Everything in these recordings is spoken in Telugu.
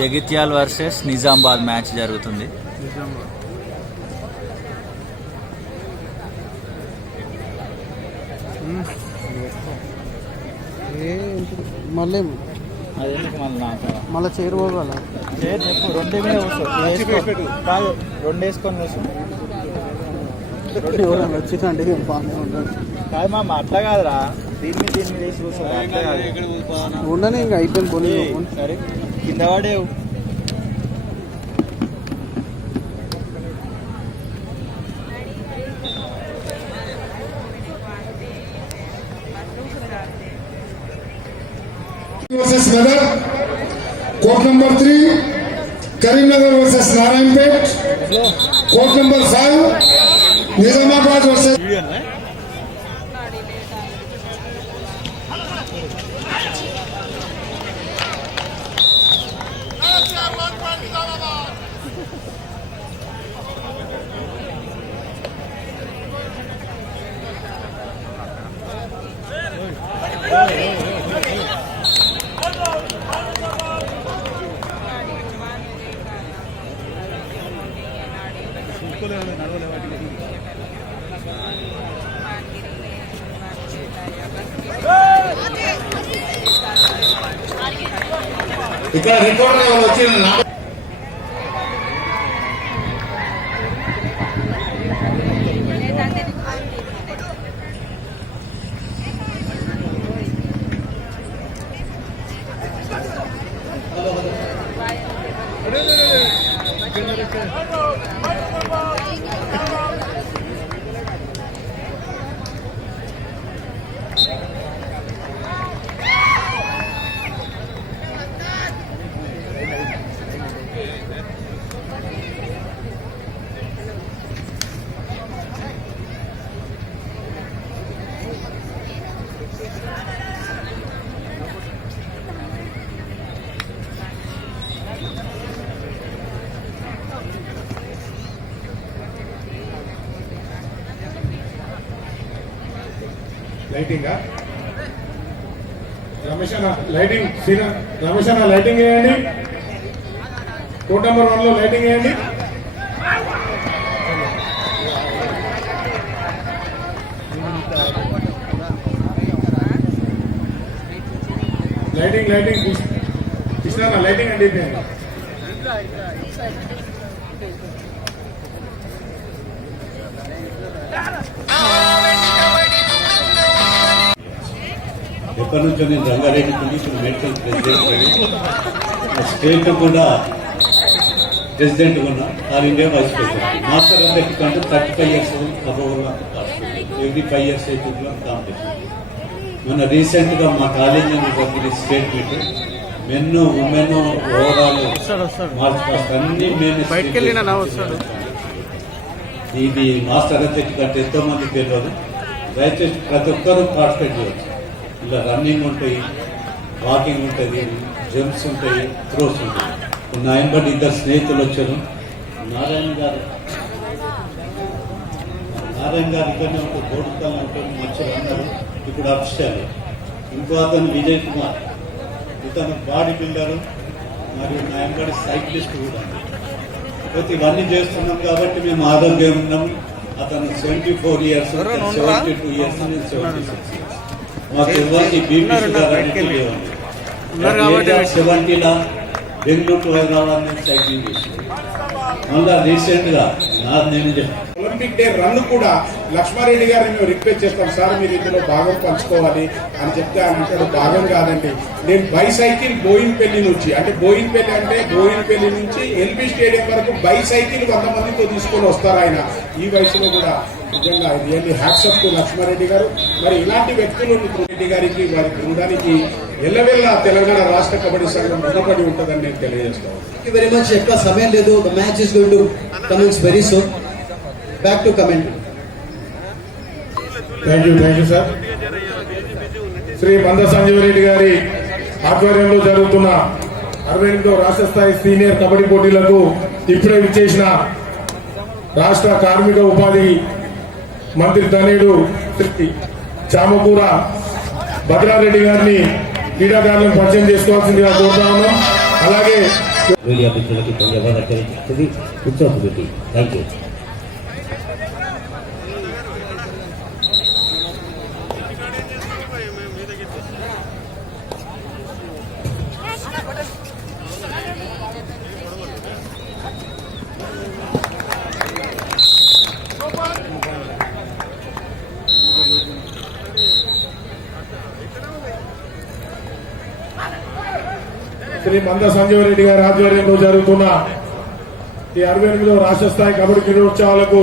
జగిత్యాల వర్సెస్ నిజామాబాద్ మ్యాచ్ జరుగుతుంది. మళ్ళీ మళ్ళీ చేరుకోగల చెప్పు. రెండే కాదు, రెండు వేసుకొని వస్తుంది. ఎవరైనా వచ్చిందంటే బాగానే ఉంటుంది. కాదు మా అట్లా కాదురా, దీన్ని వేసి కూర్చోండి. ఉండని ఇంకా అయిపోయింది కొని. సరే కింద పడేవు. Versus Nagar, court number 3 Karimnagar versus Narayanpet, court number 5 Nizamabad versus ఇక్కడ రికార్డు వచ్చిన లైటింగ్ రమేష్ అన్న లైటింగ్ రమేష్ అన్న లైటింగ్ వేయండి. కోర్ట్ నెంబర్ 1 లో లైటింగ్ వేయండి. లైటింగ్ కృష్ణ అన్న లైటింగ్ అండి. ఎప్పటి నుంచో నేను రంగారెడ్డి ఇప్పుడు మెడికల్ ప్రెసిడెంట్, స్టేట్ కూడా ప్రెసిడెంట్ ఉన్నా, all India vice president. Master అందరికి కంటే 35 years ఎవ్రీ 5 years అవుతుంది కాంపిటీషన్. మొన్న రీసెంట్ గా మా కాలేజీ జరిగిన state meet men women overall march past అన్ని ఇది మాస్టర్ అందరికి కంటే ఎంతో మంది తెలియదు. దయచేసి ప్రతి ఒక్కరూ పార్టిసిపేట్ చేయవచ్చు. ఇలా రన్నింగ్ ఉంటాయి, వాకింగ్ ఉంటుంది, జంప్స్ ఉంటాయి, త్రోస్ ఉంటాయి. నా వెంబడి 2 స్నేహితులు వచ్చారు. నారాయణ గారు ఇక్కడనే ఉంటారు, కోడుకాలను ఉంటారు, మచ్చలు అన్నారు. ఇప్పుడు అఫిషియల్. ఇంకో అతను విజయ్ కుమార్, ఇతను బాడీ బిల్డరు మరియు నా వెంబడి సైక్లిస్ట్ కూడా. అయితే ఇవన్నీ చేస్తున్నాం కాబట్టి మేము ఆరోగ్యం ఉన్నాం. అతను 74 years, 72 years, 76 years. మాకు ఎవరికి బీపీ షుగర్ అనేది లేవండి. 70లా బెంగళూరు హైదరాబాద్ సైక్లింగ్ చేసి మళ్ళా రీసెంట్ గా నేను ఒలింపిక్ డే రన్ కూడా లక్ష్మారెడ్డి గారిని మేము రిక్వెస్ట్ చేస్తాం, సార్ మీరు ఇందులో భాగం పంచుకోవాలి అని చెప్తే ఆయన అంటాడు భాగం కాదండి, నేను బైసైకిల్ బోయిన్పల్లి నుంచి, అంటే బోయిన్పల్లి నుంచి ఎల్బీ స్టేడియం వరకు బైసైకిల్ 100 మందితో తీసుకొని వస్తారు ఆయన. ఈ వయసులో కూడా నిజంగా రియల్లీ హ్యాట్సప్ టు లక్ష్మారెడ్డి గారు. మరి ఇలాంటి వ్యక్తులు రెడ్డి గారికి వారి బృందానికి ఎల్లవెల్లా తెలంగాణ రాష్ట్ర కబడ్డీ సంఘం రుణపడి ఉంటుందని నేను తెలియజేస్తాను. Thank you very much. ఎక్కువ సమయం లేదు. The match is going to commence very soon. Back to comment. Thank you sir. Shri Manda Sanjeevareddy గారి ఆధ్వర్యంలో జరుగుతున్న 68వ రాష్ట్ర స్థాయి సీనియర్ కబడ్డీ పోటీలకు ఇప్పుడే విచ్చేసిన రాష్ట్ర కార్మిక ఉపాధి మంత్రి తనయుడు శ్రీ చామకూర భద్రారెడ్డి గారిని క్రీడాకారులను పరిచయం చేసుకోవాల్సిందిగా కోరుతా ఉన్నాం. అలాగే మీడియా మిత్రులకి ధన్యవాదాలు తెలియజేస్తుంది ఉత్సవ కమిటీ. Thank you. శ్రీ మంద సంజీవ రెడ్డి గారి ఆధ్వర్యంలో జరుగుతున్న ఈ 68వ రాష్ట్ర స్థాయి కబడ్డీ క్రీడోత్సవాలకు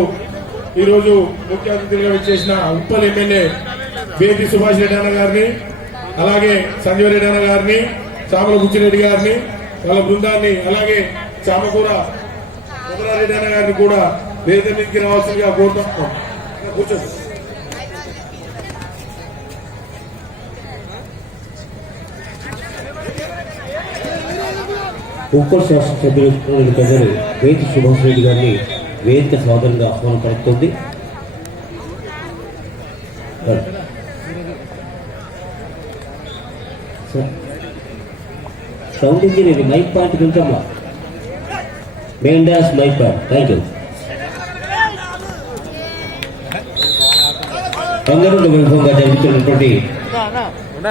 ఈరోజు ముఖ్య అతిథులుగా విచ్చేసిన ఉప్పల్ ఎమ్మెల్యే బేతి సుభాష్ రెడ్డి అన్న గారిని, అలాగే సంజీవ రెడ్డి అన్న గారిని, చామల బుచ్చిరెడ్డి గారిని, వాళ్ళ బృందాన్ని, అలాగే చామకూర ముదరారెడ్డి అన్న గారిని కూడా వేదిక మీదకి రావాల్సిందిగా కోరుతాం. కూర్చోండి. ఉప్పల్ శాసనసభ్యులు ప్రజలు వేతి సుభాష్ రెడ్డి గారిని వేదిక సాధారణంగా ఆహ్వానం పలుకుతుంది. సౌండ్ ఇంజనీర్ మైక్ పాయింట్ కొంచెమ్మా. Main dash mic point. Thank you. అంగరంగ వైభవంగా జరుగుతున్నటువంటి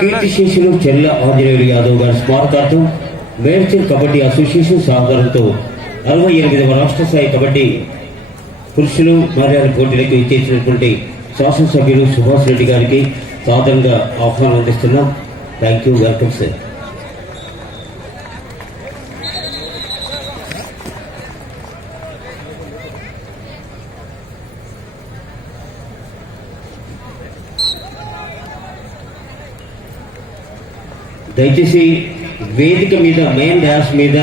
కీర్తిశేషులు చెల్ల ఆంజనేయులు యాదవ్ గారి స్మారకార్థం మేడ్చల్ కబడ్డీ అసోసియేషన్ సహకారంతో 68వ రాష్ట్ర స్థాయి కబడ్డీ పురుషులు మర్యాద పోటీలకు ఇచ్చేసినటువంటి శాసనసభ్యులు సుభాష్ రెడ్డి గారికి సాధారణంగా ఆహ్వానం అందిస్తున్నాం. Thank you. Welcome sir. దయచేసి వేదిక మీద మెయిన్ డాష్ మీద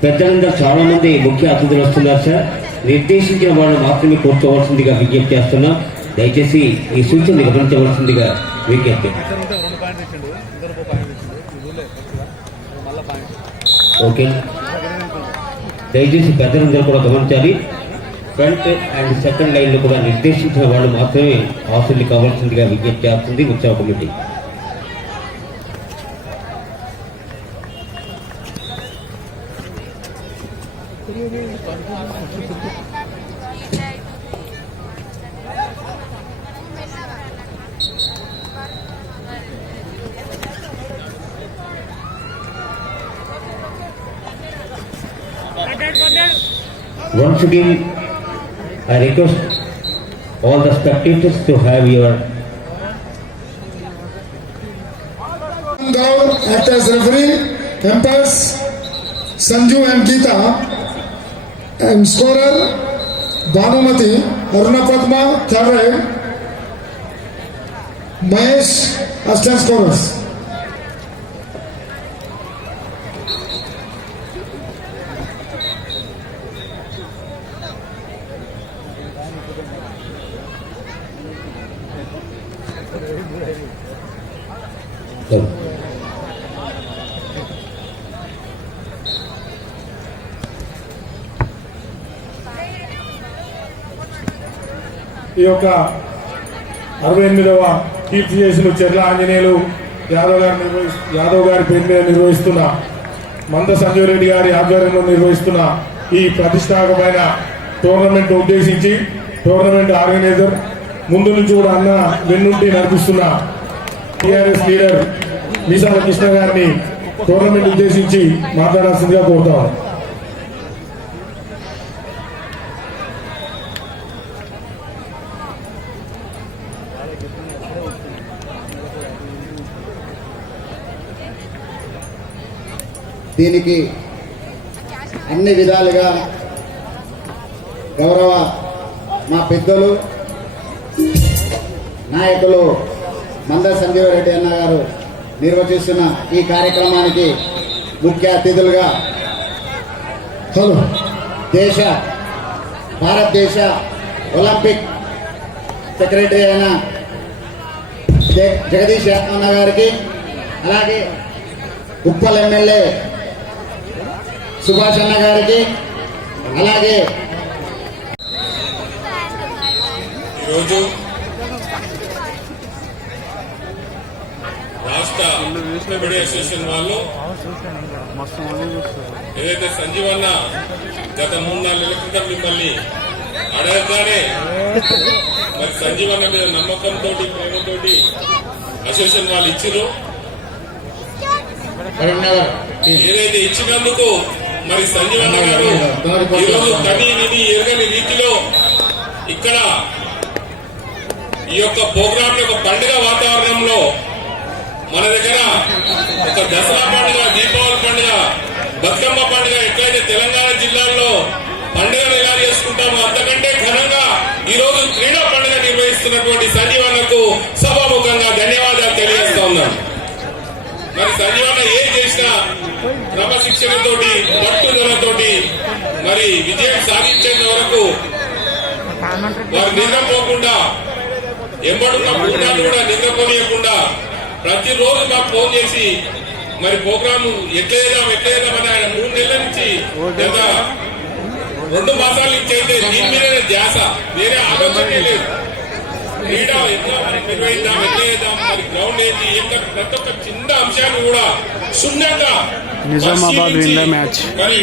పెద్దలందరూ చాలా మంది ముఖ్య అతిథులు వస్తున్నారు సార్. నిర్దేశించిన వాళ్ళు మాత్రమే కూర్చోవలసిందిగా విజ్ఞప్తి చేస్తున్నాం. దయచేసి ఈ సూచన గమనించవలసిందిగా విజ్ఞప్తి. ఓకే, దయచేసి పెద్దలందరూ కూడా గమనించాలి. ఫ్రంట్ అండ్ సెకండ్ లైన్లో కూడా నిర్దేశించిన వాళ్ళు మాత్రమే ఆశలు కావాల్సిందిగా విజ్ఞప్తి చేస్తుంది ఉత్సవ committee. Once again, I request all the spectators to have your Gaur act as referee, umpires Sanju and Geeta, and scorer Bhanumati, Aruna Padma, third, Mahesh, assistant scorers. ఈ యొక్క 68వ కీర్తిశేషులు చెర్ల ఆంజనేయులు యాదవ్ గారి పేరు మీద నిర్వహిస్తున్న మంద సంజీవ్ రెడ్డి గారి ఆధ్వర్యంలో నిర్వహిస్తున్న ఈ ప్రతిష్టాత్మకమైన టోర్నమెంట్ ఉద్దేశించి టోర్నమెంట్ ఆర్గనైజర్ ముందు నుంచి కూడా అన్న వెన్నుంటి నడిపిస్తున్న టీఆర్ఎస్ లీడర్ మీసాల కృష్ణ గారిని టోర్నమెంట్ ఉద్దేశించి మాట్లాడాల్సిందిగా కోరుతాం. దీనికి అన్ని విధాలుగా గౌరవ మా పెద్దలు నాయకులు మంద సంజీవ రెడ్డి అన్న గారు నిర్వహిస్తున్న ఈ కార్యక్రమానికి ముఖ్య అతిథులుగా భారతదేశ ఒలింపిక్ సెక్రటరీ అయిన జగదీష్ అన్న గారికి, అలాగే ఉప్పల్ ఎమ్మెల్యే సుభాష్ అన్న గారికి, అలాగే ఈరోజు రాష్ట్ర రాష్ట్ర కబడ్డీ అసోసియేషన్ వాళ్ళు ఏదైతే సంజీవన్న గత 3-4 నెలల క్రితం మిమ్మల్ని అడగగానే మరి సంజీవన్న మీద నమ్మకంతో ప్రేమతోటి అసోసియేషన్ వాళ్ళు ఇచ్చిరు. ఏదైతే ఇచ్చినందుకు మరి సంజీవన్న గారు ఈరోజు కని విని ఎరగని రీతిలో ఇక్కడ ఈ యొక్క ప్రోగ్రామ్ యొక్క పండుగ వాతావరణంలో మన దగ్గర ఒక దసరా పండుగ, దీపావళి పండుగ, బతుకమ్మ పండుగ ఎట్లయితే తెలంగాణ జిల్లాల్లో పండుగను ఎలా చేసుకుంటామో అంతకంటే ఘనంగా ఈ రోజు క్రీడా పండుగ నిర్వహిస్తున్నటువంటి సంజీవన్నకు సభాముఖంగా ధన్యవాదాలు తెలియజేస్తా ఉన్నాను. మరి సంజీవన్న ఏం చేసినా క్రమశిక్షణతోటి పట్టుదలతోటి మరి విజయం సాధించేంత వరకు వారు నిద్రపోకుండా ఎంబడున్న ప్రోగ్రాం కూడా నిద్రపోనీయకుండా ప్రతిరోజు మాకు ఫోన్ చేసి మరి ప్రోగ్రాము ఎట్లేదాం అని ఆయన 3 నెలల నుంచి గత 2 మాసాల నుంచి అయితే దీని మీదనే ధ్యాస, వేరే ఆలోచనే లేదు. క్రీడా ఎట్లా నిర్వహిద్దాం, ఎట్లేద్దాం, మరి గ్రౌండ్ ఏంటి, ఏంటంటే ప్రతి ఒక్క చిన్న అంశాన్ని కూడా క్షుణ్ణంగా నిజామాబాద్ విన్ ద మ్యాచ్. మరి